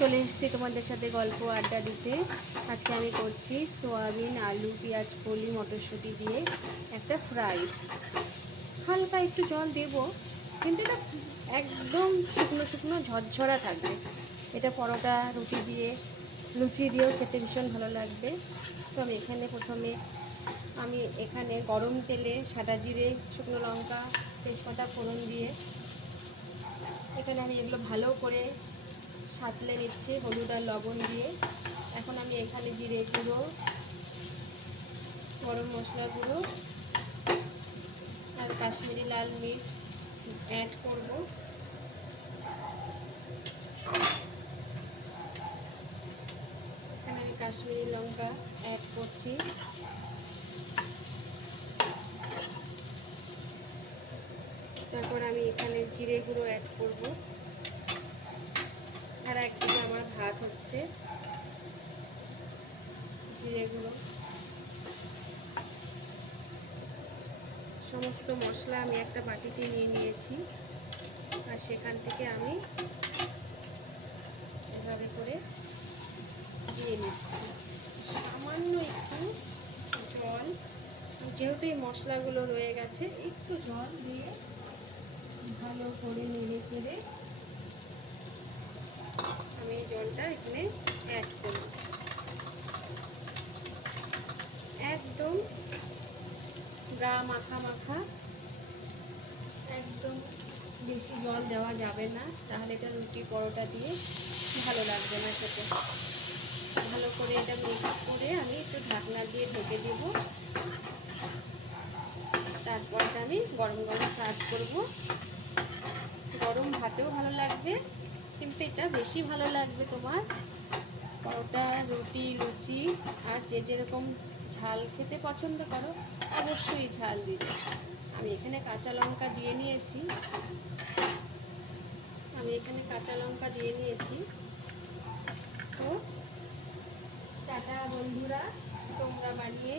চলে এসেছি তোমাদের সাথে গল্প আড্ডা দিতে। আজকে আমি করছি সোয়াবিন, আলু, পেঁয়াজ কলি, মটরশুঁটি দিয়ে একটা ফ্রাই। হালকা একটু জল দেব, কিন্তু এটা একদম শুকনো শুকনো ঝরঝরা থাকবে। এটা পরোটা, রুটি দিয়ে, লুচি দিয়েও খেতে ভীষণ ভালো লাগবে। তো আমি এখানে গরম তেলে সাদা জিরে, শুকনো লঙ্কা, তেজপাতা ফোড়ন দিয়ে এখানে আমি এগুলো ভালো করে সাঁতলে নিচ্ছি হলুদ আর লবণ দিয়ে। এখন আমি এখানে জিরে গুঁড়ো, গরম মশলা গুঁড়ো আর কাশ্মীরি লাল মির্চ অ্যাড করব। এখানে আমি কাশ্মীরি লঙ্কা অ্যাড করছি। তারপর আমি এখানে জিরে গুঁড়ো অ্যাড করব। আর একদিকে আমার ভাত হচ্ছে, জিরে গুঁড়ো, সমস্ত মশলা আমি একটা বাটিতে নিয়ে নিয়েছি। আর সেখান থেকে আমি এভাবে করে দিয়ে নিচ্ছি সামান্য একটু জল। যেহেতু এই মশলাগুলো রয়ে গেছে, একটু জল দিয়ে ভালো করে নেড়ে চেড়ে আমি জলটা এখানে অ্যাড করব। একদম গা মাখা মাখা, একদম বেশি জল দেওয়া যাবে না, তাহলে এটা রুটি পরোটা দিয়ে ভালো লাগবে না খেতে। ভালো করে এটা মিক্স করে আমি একটু ঢাকনা দিয়ে ঢেকে দেব। তারপর আমি গরম গরম সার্ভ করব। গরম ভাতেও ভালো লাগবে, কিন্তু এটা বেশি ভালো লাগবে তোমার পরোটা, রুটি, লুচি। আর যে যেরকম ঝাল খেতে পছন্দ করো অবশ্যই ঝাল দিবে। আমি এখানে কাঁচা লঙ্কা দিয়ে নিয়েছি। তো টাটা বন্ধুরা, তোমরা বানিয়ে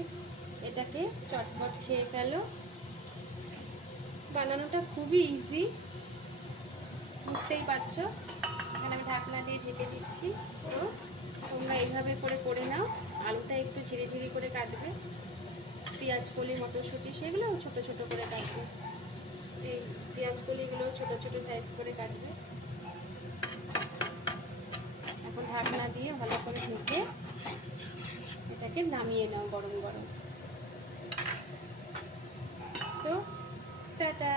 এটাকে চটপট খেয়ে ফেলো। বানানোটা খুবই ইজি, বুঝতেই পারছো। এখানে আমি ঢাকনা দিয়ে ঢেকে দিচ্ছি। তো তোমরা এইভাবে করে নাও। আলুটা একটু ঝিরি ঝিরি করে কাটবে, পেঁয়াজ কলি, মটরশুঁটি সেগুলোও ছোটো ছোটো করে কাটবে। এই পেঁয়াজ কলিগুলো ছোটো ছোটো সাইজ করে কাটবে। এখন ঢাকনা দিয়ে ভালো করে ঢেকে এটাকে নামিয়ে নাও গরম গরম। তো টাটা।